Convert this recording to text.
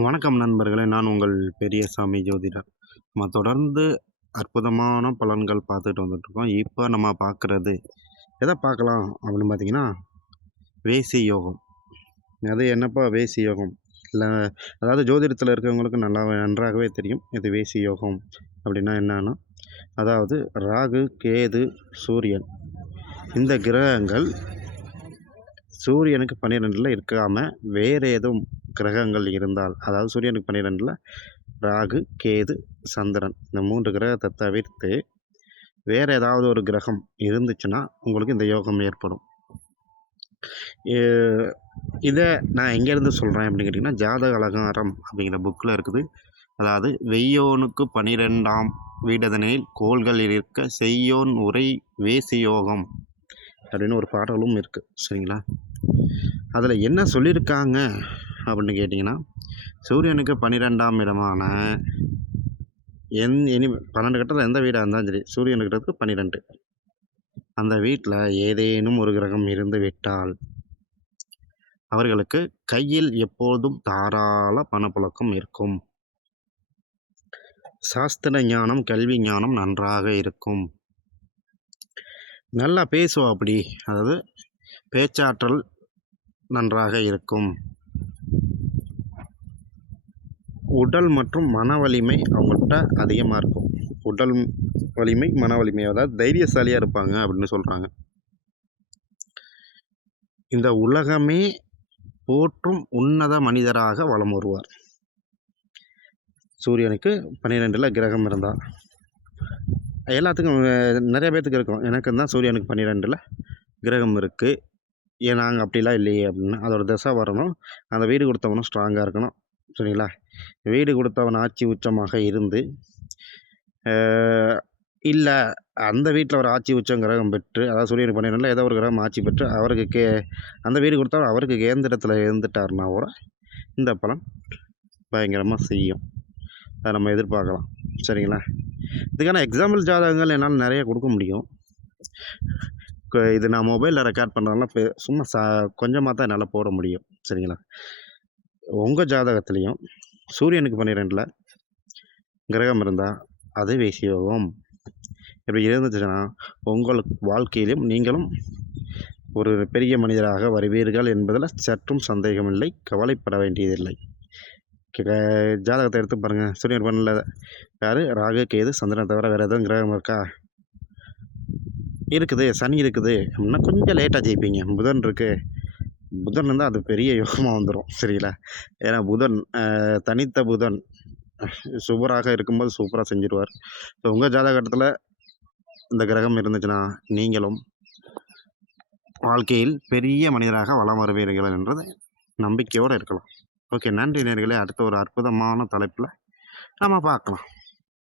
வணக்கம் நண்பர்களே! நான் உங்கள் பெரியசாமி ஜோதிடர். நம்ம தொடர்ந்து அற்புதமான பலன்கள் பார்த்துட்டு வந்துட்டுருக்கோம். இப்போ நம்ம பார்க்குறது எத பார்க்கலாம் அப்படின்னு பார்த்தீங்கன்னா, வேசி யோகம். அது என்னப்பா வேசி யோகம்? இல்ல அதாவது ஜோதிடத்தில இருக்கிறவங்களுக்கு நன்றாகவே தெரியும். இது வேசி யோகம் அப்படின்னா என்னன்னா, அதாவது ராகு, கேது, சூரியன் இந்த கிரகங்கள் சூரியனுக்கு 12ல இருக்காம வேறு எதுவும் கிரகங்கள் இருந்தால், அதாவது சூரியனுக்கு 12ல ராகு, கேது, சந்திரன் இந்த 3 கிரகத்தை தவிர்த்து வேறு ஏதாவது ஒரு கிரகம் இருந்துச்சுன்னா உங்களுக்கு இந்த யோகம் ஏற்படும். இதை நான் எங்கேருந்து சொல்கிறேன் அப்படின்னு கேட்டிங்கன்னா, ஜாதக அலங்காரம் அப்படிங்கிற புக்கில் இருக்குது. அதாவது வெய்யோனுக்கு 12ஆம் வீடதனில் கோள்கள் இருக்க செய்யோன் உரை வேசி யோகம் அப்படின்னு ஒரு பாடலும் இருக்குது. சரிங்களா? அதில் என்ன சொல்லியிருக்காங்க அப்படின்னு கேட்டிங்கன்னா, சூரியனுக்கு 12ஆம் இடமான இனி 12 கட்டத்தில் எந்த வீடாக இருந்தாலும் சரி, சூரியனுக்கு 12 அந்த வீட்டில் ஏதேனும் ஒரு கிரகம் இருந்து விட்டால் அவர்களுக்கு கையில் எப்போதும் தாராள பணப்புழக்கம் இருக்கும். சாஸ்திர ஞானம், கல்வி ஞானம் நன்றாக இருக்கும். நல்லா பேசுவாப்படி, அதாவது பேச்சாற்றல் நன்றாக இருக்கும். உடல் மற்றும் மன வலிமை அவங்கள்ட்ட அதிகமாக இருக்கும். உடல் வலிமை, மன வலிமை, அதாவது தைரியசாலியாக இருப்பாங்க அப்படின்னு சொல்கிறாங்க. இந்த உலகமே போற்றும் உன்னத மனிதராக வலம் வருவார். சூரியனுக்கு 12ல் கிரகம் இருந்தால் எல்லாத்துக்கும் நிறைய பேர்த்துக்கு இருக்கும். எனக்கு தான் சூரியனுக்கு 12ல் கிரகம் இருக்குது, ஏன் நாங்கள் அப்படிலாம் இல்லையே அப்படின்னு. அதோட திசை வரணும், அந்த வீடு கொடுத்தவனும் ஸ்ட்ராங்காக இருக்கணும். சரிங்களா? வீடு கொடுத்தவன் ஆட்சி உச்சமாக இருந்து இல்லை அந்த வீட்டில் ஒரு ஆட்சி உச்சம் கிரகம் பெற்று, அதாவது சூரியனுக்கு 12ல் ஏதோ ஒரு கிரகம் ஆட்சி பெற்று அவருக்கு அந்த வீடு கொடுத்தவன் அவருக்கு கேந்திரத்தில் இருந்துட்டார்னா கூட இந்த பலன் பயங்கரமாக செய்யும். அதை நம்ம எதிர்பார்க்கலாம். சரிங்களா? இதுக்கான எக்ஸாம்பிள் ஜாதகங்கள் என்னால் நிறைய கொடுக்க முடியும். இது நான் மொபைலில் ரெக்கார்ட் பண்ணுறதுனால சும்மா கொஞ்சமாக தான் என்னால் போட முடியும். சரிங்களா? உங்கள் ஜாதகத்துலேயும் சூரியனுக்கு 12ல் கிரகம் இருந்தால் அது வேசி யோகம். இப்படி இருந்துச்சுன்னா உங்களுக்கு வாழ்க்கையிலும் நீங்களும் ஒரு பெரிய மனிதராக வருவீர்கள் என்பதில் சற்றும் சந்தேகமில்லை. கவலைப்பட வேண்டியதில்லை. ஜாதகத்தை எடுத்து பாருங்கள். சூரியன் 12ல் யார்? ராகு, கேது, சந்திரன் தவிர வேறு எதுவும் கிரகம் இருக்கா? இருக்குது. சனி இருக்குது அப்படின்னா கொஞ்சம் லேட்டாக ஜெயிப்பீங்க. புதன் இருக்குது, புதன் இருந்தால் அது பெரிய யோகமாக வந்துடும். சரிங்களா? ஏன்னா புதன் தனித்த புதன் சூப்பராக இருக்கும்போது சூப்பராக செஞ்சிருவார். ஸோ உங்கள் ஜாதகத்தில் இந்த கிரகம் இருந்துச்சுன்னா நீங்களும் வாழ்க்கையில் பெரிய மனிதராக வலம் வருவீர்கள் என்றது நம்பிக்கையோடு இருக்கலாம். ஓகே, நன்றி நேயர்களே. அடுத்த ஒரு அற்புதமான தலைப்பில் நம்ம பார்க்கலாம்.